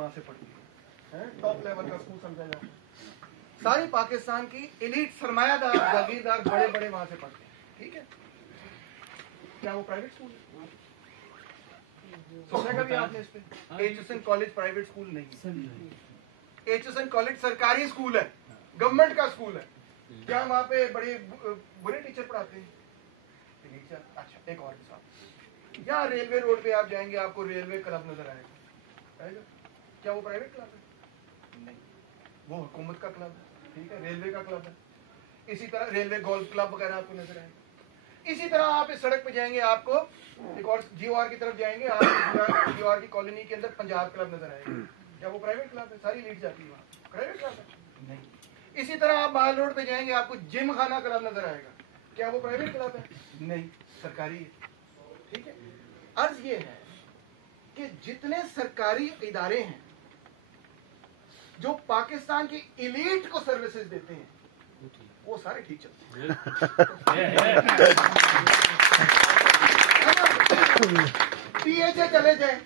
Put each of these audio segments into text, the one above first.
वहां से पढ़ती है, टॉप लेवल का स्कूल समझा जाता है। सारी पाकिस्तान की एलीट सरमायादार जागीरदार बड़े बड़े वहां से पढ़ते हैं, ठीक है। क्या वो प्राइवेट स्कूल है? सोचा कभी आपने इस पे? एचएसएन कॉलेज प्राइवेट स्कूल नहीं, एचएसएन कॉलेज सरकारी स्कूल है, गवर्नमेंट का स्कूल है। क्या वहां पे बड़े बुरे टीचर पढ़ाते हैं? अच्छा, एक और मिसाल, यहाँ रेलवे रोड पे आप जाएंगे, आपको रेलवे क्लब नजर आएगा। क्या वो प्राइवेट क्लब है? नहीं, वो हुकूमत का क्लब है, ठीक है, रेलवे का क्लब है। इसी तरह रेलवे गोल्फ क्लब वगैरह आपको नजर आएगा। इसी तरह आप इस सड़क पे जाएंगे, आपको एक और जीओआर की तरफ जाएंगे, आप जीओआर की कॉलोनी के अंदर पंजाब क्लब नजर आएगा। क्या वो प्राइवेट क्लब है? सारी लीड जाती है वहाँ, प्राइवेट क्लब है? नहीं। इसी तरह आप माल रोड पे जाएंगे, आपको जिम खाना क्लब नजर आएगा। क्या वो प्राइवेट क्लब है? नहीं, सरकारी है, ठीक है। अर्ज ये है कि जितने सरकारी इदारे हैं जो पाकिस्तान की एलीट को सर्विसेज देते हैं, वो सारे ठीक चलते हैं। डीएचए चले जाए,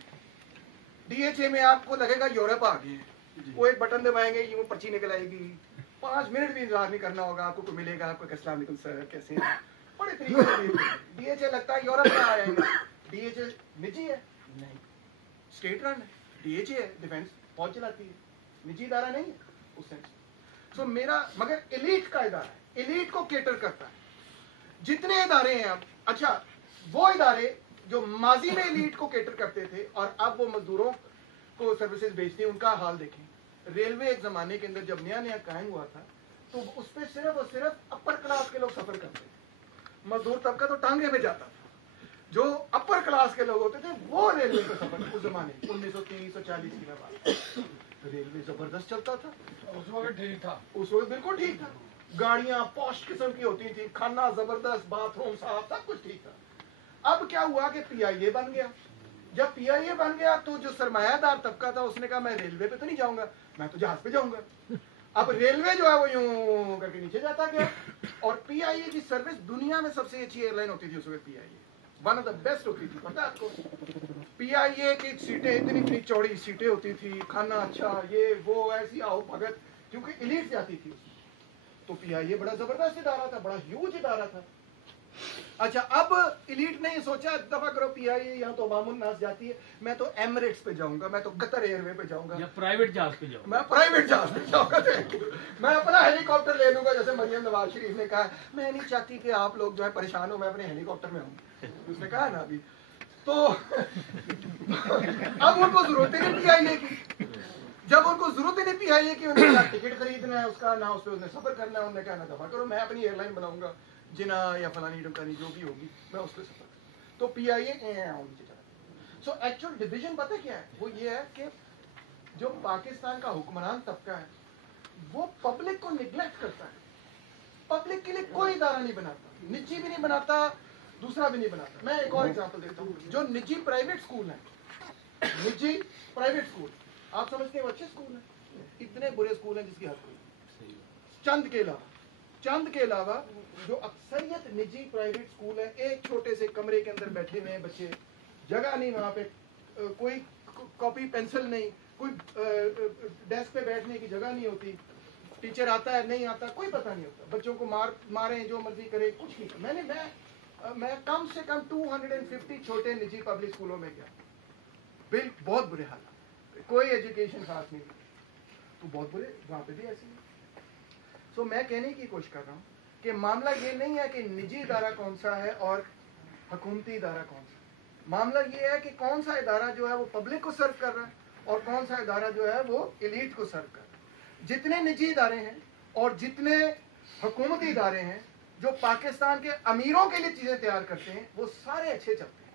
डीएचए में आपको लगेगा यूरोप आ गए, वो एक बटन दबाएंगे, यूं पर्ची निकल आएगी, 5 मिनट भी इंतजार नहीं करना होगा, आपको कोई मिलेगा, आपको अस्सलाम वालेकुम सर कैसे हैं, बड़े तरीके से। डीएचए लगता है यूरोप में आ जाएगा। डीएचए निजी है? नहीं, स्टेट रन है। डीएचए है, डिफेंस फौज चलाती है, निजी इदारा नहीं है उस सेंस। सो मेरा मगर एलीट का इदारा है, एलीट को केटर करता है। जितने इदारे हैं अब, अच्छा वो इदारे जो माजी में एलीट को केटर करते थे और अब वो मजदूरों को सर्विसेज बेचते हैं, उनका हाल देखें। रेलवे एक जमाने के अंदर जब नया नया कायम हुआ था तो उस पर सिर्फ और सिर्फ अपर क्लास के लोग सफर करते थे, मजदूर तबका तो टांगे में जाता था। जो अपर क्लास के लोग होते थे वो रेलवे पे सफर, उस जमाने 1930-40 की बात, रेलवे जबरदस्त चलता था उस वक्त, ठीक था, उस वक्त बिल्कुल ठीक था। गाड़ियां पॉश किस्म की होती थी, खाना जबरदस्त, बाथरूम साफ, सब कुछ ठीक था। अब क्या हुआ कि पीआईए बन गया। जब पीआईए बन गया तो जो सरमायादार तबका था उसने कहा मैं रेलवे पे तो नहीं जाऊंगा, मैं तो जहाज पे जाऊंगा। अब रेलवे जो है वो यूं करके नीचे जाता गया और पीआईए की सर्विस दुनिया में सबसे अच्छी एयरलाइन होती थी उस वक्त, PIA one of the best होती थी, पता है आपको। पीआईए की सीटें इतनी इतनी चौड़ी सीटें होती थी, खाना अच्छा, ये वो ऐसी आओ भगत, क्योंकि एलीट जाती थी उसमें। तो पीआईए बड़ा जबरदस्त इदारा था, बड़ा ह्यूज इदारा था। अच्छा, अब एलीट ने सोचा दफा करो पीआईए, यहाँ तो मामून नास जाती है, मैं तो एमिरेट्स पे जाऊंगा, मैं तो कतर एयरवे पे जाऊंगा, या प्राइवेट जहाज पे जाऊंगा, मैं प्राइवेट जहाज पे जाऊंगा, मैं अपना हेलीकॉप्टर ले लूंगा। जैसे मरियम नवाज शरीफ ने कहा मैं नहीं चाहती कि आप लोग जो है परेशान हो, मैं अपने हेलीकॉप्टर में आऊँ, उसने कहा ना अभी। तो अब उनको जरूरत ही नहीं पीआईए की। जब उनको जरूरत ही नहीं पीआईए की, उन्हें टिकट खरीदना है उसका, ना उस पर उसने सफर करना है, उन्होंने कहा ना दफा करो, मैं अपनी एयरलाइन बनाऊंगा, जिना या फलानी ढमकानी जो भी होगी, मैं उस पर सफर। तो पीआईए नीचे चला। सो एक्चुअल डिवीजन पता क्या है? वो ये है कि जो पाकिस्तान का हुक्मरान तबका है वो पब्लिक को निगलेक्ट करता है, पब्लिक के लिए कोई इदारा नहीं बनाता, निजी भी नहीं बनाता, दूसरा भी नहीं बनाता। मैं एक और एग्जांपल देता हूँ। जो निजी प्राइवेट स्कूल है, निजी प्राइवेट स्कूल आप समझते हैं वो अच्छे स्कूल हैं, इतने बुरे स्कूल हैं जिसकी हद नहीं। चंद के अलावा जो अक्सरियत निजी प्राइवेट स्कूल है, एक छोटे से कमरे के अंदर बैठे हुए हैं बच्चे, जगह नहीं वहाँ पे, कोई कॉपी पेंसिल नहीं, कोई डेस्क पे बैठने की जगह नहीं होती, टीचर आता है नहीं आता कोई पता नहीं होता, बच्चों को मारे जो मर्जी करे, कुछ नहीं। मैं कम से कम 250 छोटे निजी पब्लिक स्कूलों में गया, बिल बहुत बुरे हालात, कोई एजुकेशन खास नहीं, तो बहुत बुरे वहाँ पे भी ऐसे ही। सो मैं कहने की कोशिश कर रहा हूँ कि मामला ये नहीं है कि निजी इदारा कौन सा है और हुकूमती इदारा कौन सा है। मामला ये है कि कौन सा इदारा जो है वो पब्लिक को सर्व कर रहा है और कौन सा इदारा जो है वो एलीट को सर्व कर रहा है। जितने निजी इदारे हैं और जितने हुकूमती इदारे हैं जो पाकिस्तान के अमीरों के लिए चीज़ें तैयार करते हैं, वो सारे अच्छे चलते हैं।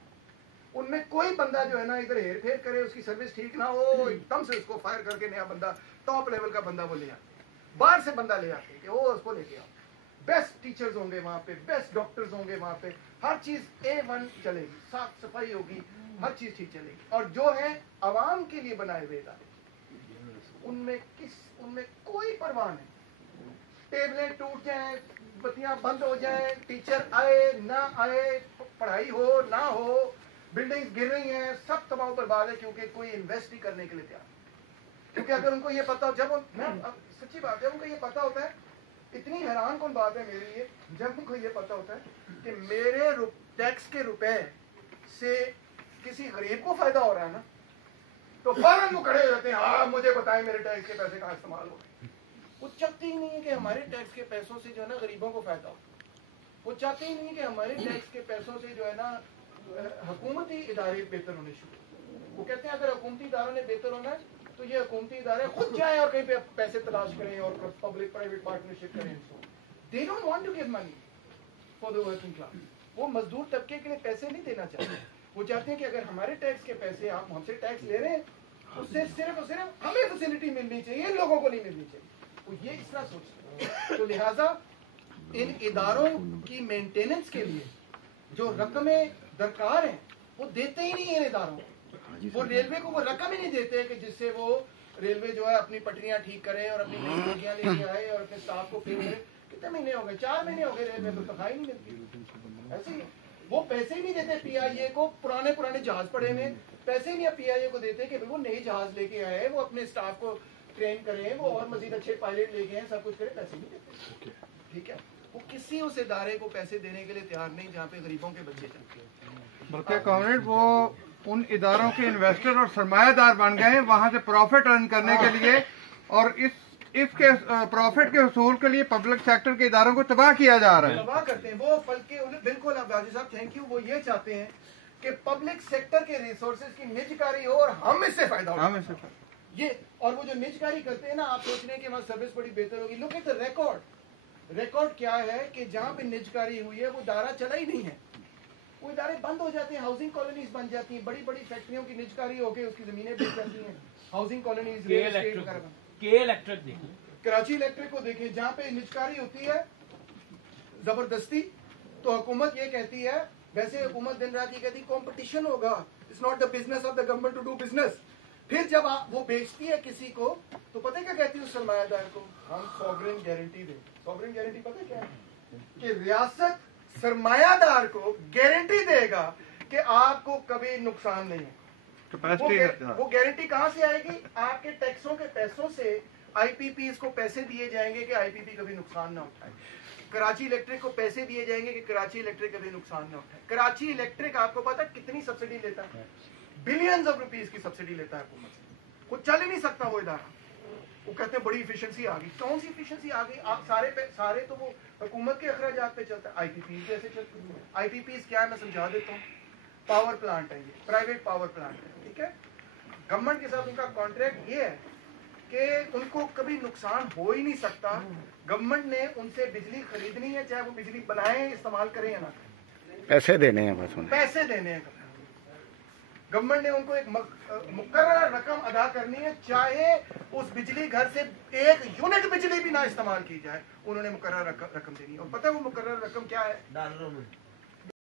उनमें कोई बंदा जो है ना इधर हेर फेर करे, उसकी सर्विस ठीक ना हो, एकदम से उसको फायर करके नया बंदा, टॉप लेवल का बंदा वो ले आते हैं, बाहर से बंदा ले आते हैं कि वो उसको लेके आओ। बेस्ट टीचर्स होंगे वहाँ पे, बेस्ट डॉक्टर्स होंगे वहाँ पे, हर चीज़ A1 चलेगी, साफ सफाई होगी, हर चीज़ ठीक चलेगी। और जो है आवाम के लिए बनाए हुए इदारे, उनमें कोई परवाह नहीं। टेबलें टूट जाएं, बत्तियां बंद हो जाएं, टीचर आए ना आए, पढ़ाई हो ना हो, बिल्डिंग्स गिर रही हैं, सब तबाह बर्बाद है, क्योंकि कोई इन्वेस्ट ही करने के लिए तैयार। क्योंकि अगर उनको ये पता हो, मैं सच्ची बात है, उनको ये पता होता है, इतनी हैरान कौन बात है मेरे लिए, जब उनको ये पता होता है कि मेरे टैक्स के रुपए से किसी गरीब को फायदा हो रहा है ना, तो फौरन वो खड़े हो जाते हैं, हाँ मुझे बताएं मेरे टैक्स के पैसे कहाँ इस्तेमाल हो रहे हैं। वो चाहते ही नहीं है कि हमारे टैक्स के पैसों से जो है ना गरीबों को फायदा हो, वो चाहते ही नहीं कि हमारे टैक्स के पैसों से जो है ना हुकूमती इदारे बेहतर होने शुरू। वो कहते हैं अगर हुकूमती इदारों ने बेहतर होना है तो ये हुकूमती इदारे खुद जाएं और कहीं पे पैसे तलाश करें और पब्लिक प्राइवेट पार्टनरशिप करें। They don't want to give money for the working class. वो मजदूर तबके के लिए पैसे नहीं देना चाहते, वो चाहते हैं कि अगर हमारे टैक्स के पैसे आप हमसे टैक्स ले रहे हैं, उससे सिर्फ और सिर्फ हमें फैसिलिटी मिलनी चाहिए, इन लोगों को नहीं मिलनी चाहिए। वो ये इस तरह सोचते हैं। तो लिहाजा इन इदारों की मेंटेनेंस के लिए जो रकमें दरकार हैं वो देते ही नहीं है इन इदारों को। वो रेलवे को वो रकम ही नहीं देते कि जिससे वो रेलवे जो है अपनी पटरियां ठीक करे और अपनी नई बोगियां लेके आए और अपने स्टाफ को पे करे। कितने महीने हो गए, 4 महीने हो गए रेलवे को तनख्वाह ही नहीं मिलती। ऐसे ही वो पैसे ही नहीं देते पीआईए को, पुराने जहाज पड़े हुए पैसे ही नहीं पीआईए को देते कि वो नए जहाज लेके आए, वो अपने स्टाफ को ट्रेन करें, वो और मजीद अच्छे पायलट लेके आए, सब कुछ करें, पैसे नहीं देते। ठीक है, वो किसी उस इदारे को पैसे देने के लिए तैयार नहीं जहाँ पे गरीबों के बच्चे चलते हैं। बल्कि कॉमरेड वो उन इदारों के इन्वेस्टर और सरमायादार बन गए हैं वहां से प्रॉफिट अर्न करने के लिए, और इसके प्रॉफिट के हसूल के लिए पब्लिक सेक्टर के इदारों को तबाह किया जा रहा है। तबाह करते हैं वो, बल्कि बिल्कुल आप राजी साहब थैंक यू, वो ये चाहते हैं कि पब्लिक सेक्टर के रिसोर्सेज की निजकारी हो और हम इससे फायदा हो। ये और वो जो निजकारी करते हैं ना, आप सोच रहे हैं कि हमारी सर्विस बड़ी बेहतर होगी। लुक एट द रिकॉर्ड क्या है कि जहाँ पे निजकारी हुई है वो दायरा चला ही नहीं है, वो इदारे बंद हो जाते हैं, हाउसिंग कॉलोनीज बन जाती हैं, बड़ी बड़ी फैक्ट्रियों की निजकारी होकर उसकी जमीनें बिक जाती हैं, हाउसिंग कॉलोनीज, कराची इलेक्ट्रिक को देखें, जहाँ पे निजकारी होती है जबरदस्ती, तो हुकूमत ये कहती है, वैसे हुकूमत दिन रात ये कहती है कंपटीशन होगा, it's not the business of the government to do business. फिर जब वो बेचती है किसी को तो पता है क्या कहती है उस सरमायादार को, हम सॉवरेन गारंटी दें। सॉवरेन गारंटी पता है क्या है कि रियासत सरमायादार को गारंटी देगा कि आपको कभी नुकसान नहीं है। वो गारंटी कहां से आएगी? आपके टैक्सों के पैसों से आईपीपीज को पैसे दिए जाएंगे कि आईपीपी कभी नुकसान ना उठाए, कराची इलेक्ट्रिक को पैसे दिए जाएंगे कि कराची इलेक्ट्रिक कभी नुकसान ना उठाए। कराची इलेक्ट्रिक आपको पता है कितनी सब्सिडी लेता है? बिलियंस ऑफ रुपीस की सब्सिडी लेता है हुकूमत से। वो चल ही नहीं सकता वो इदारा। वो कहते हैं बड़ी इफिशिएंसी आ गई। कौन सी इफिशिएंसी आ गई? आप सारे तो वो हुकूमत के अखराजात पे चलता है। आईपीपी जैसे चलते हैं। आईपीपी क्या है मैं समझा देता हूँ। पावर प्लांट है, ये प्राइवेट पावर प्लांट है, ठीक है। गवर्नमेंट के साथ उनका कॉन्ट्रैक्ट ये है कि उनको कभी नुकसान हो ही नहीं सकता। गवर्नमेंट ने उनसे बिजली खरीदनी है, चाहे वो बिजली बनाए इस्तेमाल करें या ना करें, पैसे देने हैं, बस पैसे देने हैं। गवर्नमेंट ने उनको एक मुकर्रर रकम अदा करनी है, चाहे उस बिजली घर से 1 यूनिट बिजली भी ना इस्तेमाल की जाए, उन्होंने मुकर्रर रकम देनी है। और पता है वो मुकर्रर रकम क्या है?